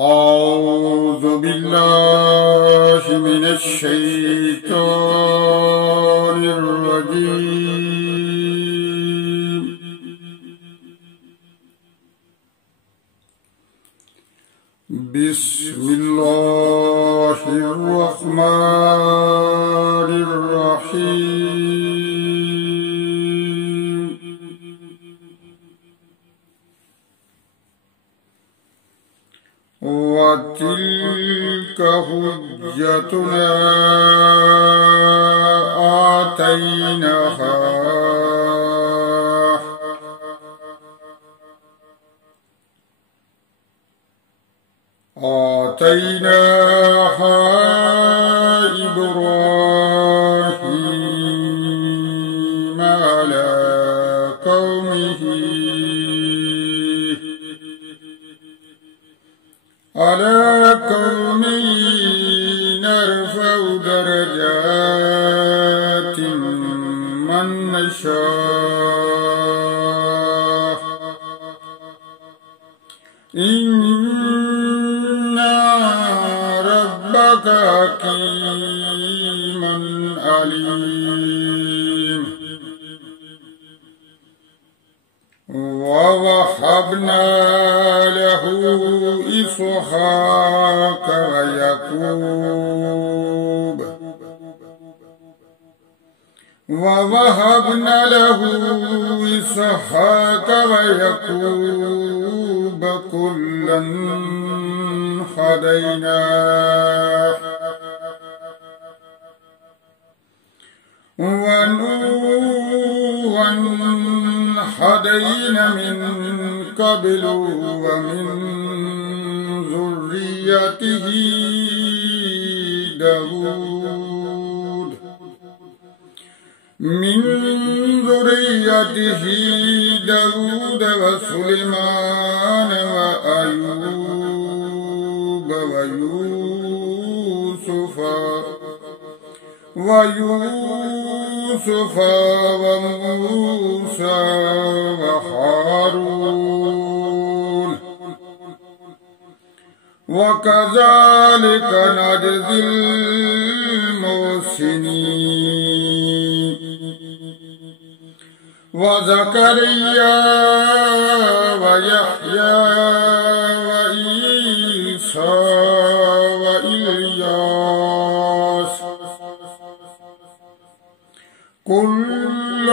أعوذ بالله من الشيطان الرجيم. بسم الله الرحمن الرحيم. وتلك حجتنا آتيناها إبراهيم على قومه نرفع درجات من نشاء إن ربك حكيم عليم. ووهبنا له إسحاق ويعقوب كلا هدينا ونوحا هدينا من قبل ومن ذريته داود وسليمان وأيوب ويوسف وموسى وهارون وكذلك نجزي المحسنين. وزكريا ويحيى وعيسى وإلياس كل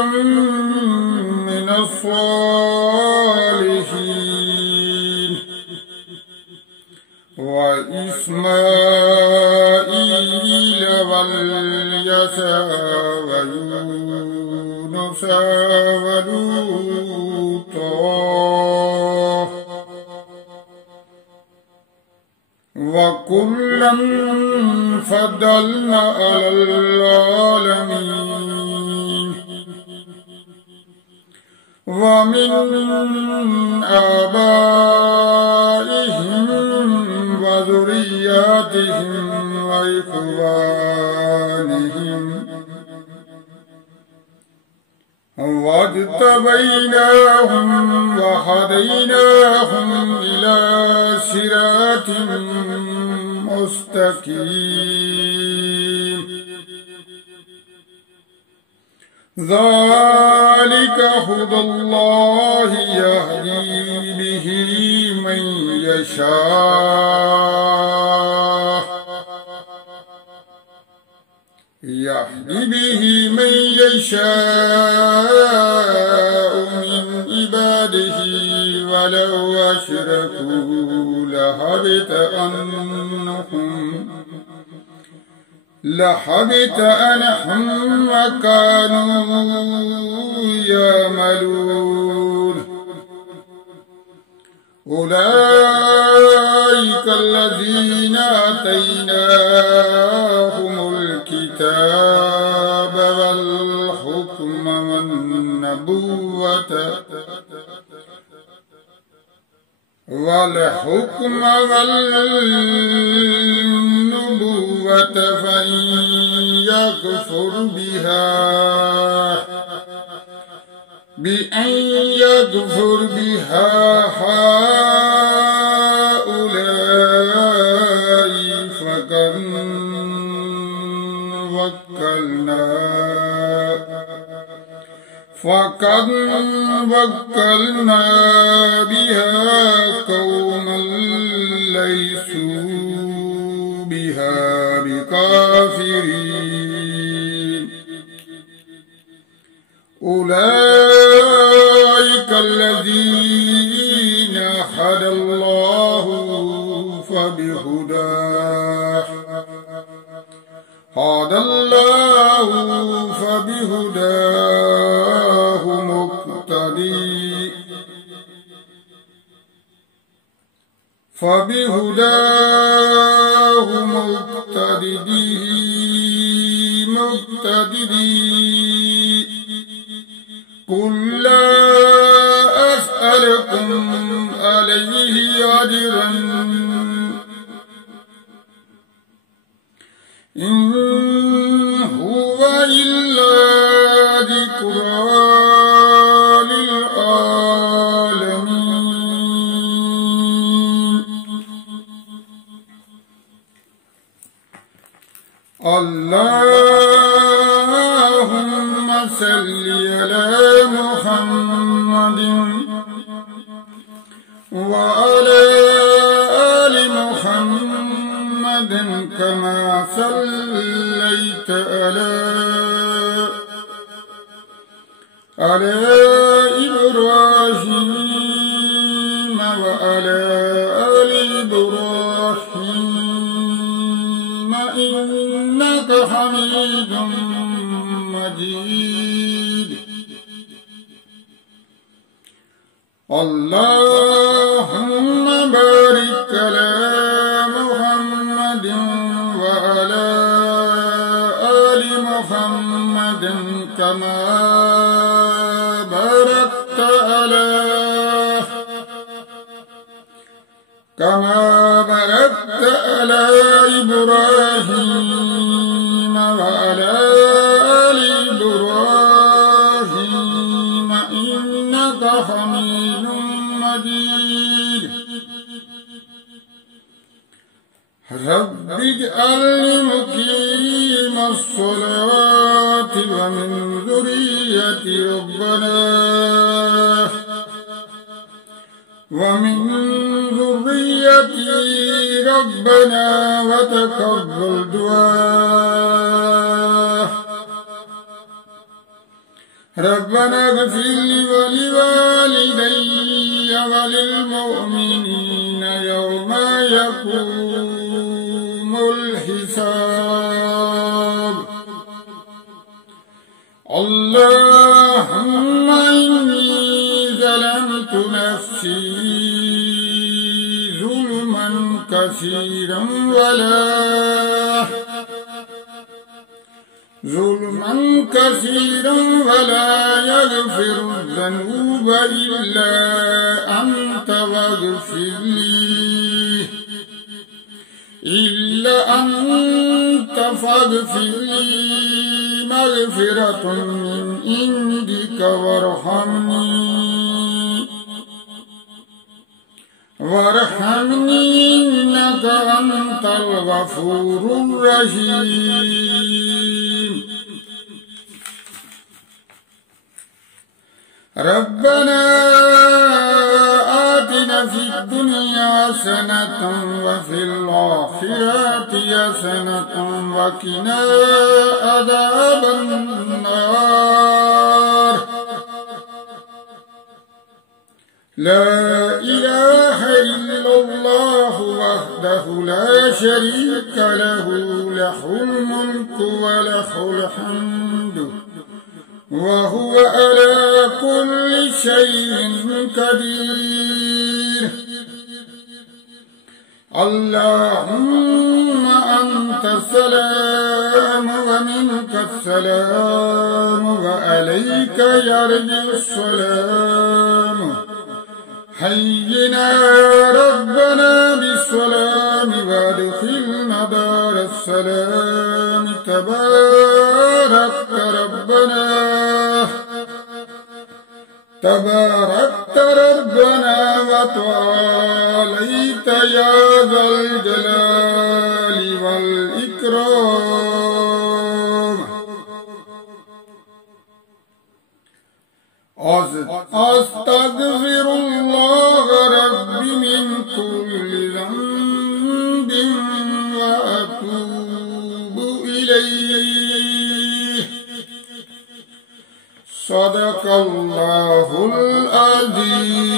من الصالحين وإسماعيل واليسع ويونس ولوطا وكلا فضلنا على العالمين. ومن آبائهم وذرياتهم وإخوانهم واجتبيناهم وهديناهم إلى صراط مستقيم. ذلك هدى الله يهدي به من يشاء من عباده ولو أشركوا لحبط عنهم ما كانوا يعملون. أولئك الذين آتيناهم الكتاب والحكم والنبوة فإن يكفر بها هؤلاء وقد وكلنا بها قوما ليسوا بها بكافرين أولئك الذين هدى الله فبهداه مقتدي قل لا أسألكم عليه أجرا إن هو إلا ذكرى للعالمين اللهم صل على محمد وعلى آل محمد كما صليت على إبراهيم وعلى آل إبراهيم إنك حميد مجيد اللهم بارك على محمد وعلى آل محمد كما باركت على إبراهيم وعلى آل إبراهيم إنك حميد مجيد رب اجعلني مقيم الصلاة ومن ذريتي ربنا وتقبل دعاء ربنا اغفر لي ولوالدي وللمؤمنين يوم يقوم الحساب اللهم إني ظلمت نفسي ظلما كثيرا ولا يغفر الذنوب إلا أنت فاغفر لي مغفرة من عندك وارحمني إنك أنت الغفور الرحيم ربنا آتنا في الدنيا حسنة وفي الآخرة حسنة وقنا عذاب النار لا إله إلا الله وحده لا شريك له له الملك وله الحمد وهو على كل شيء قدير اللهم أنت السلام ومنك السلام وعليك يرجع السلام حينا ربنا بالسلام وادخلنا دار السلام تباركت ربنا وتعاليت يا ذا الجلال والإكرام أستغفر الله ربي من كل ذنب وأتوب إليه. صدق الله العظيم.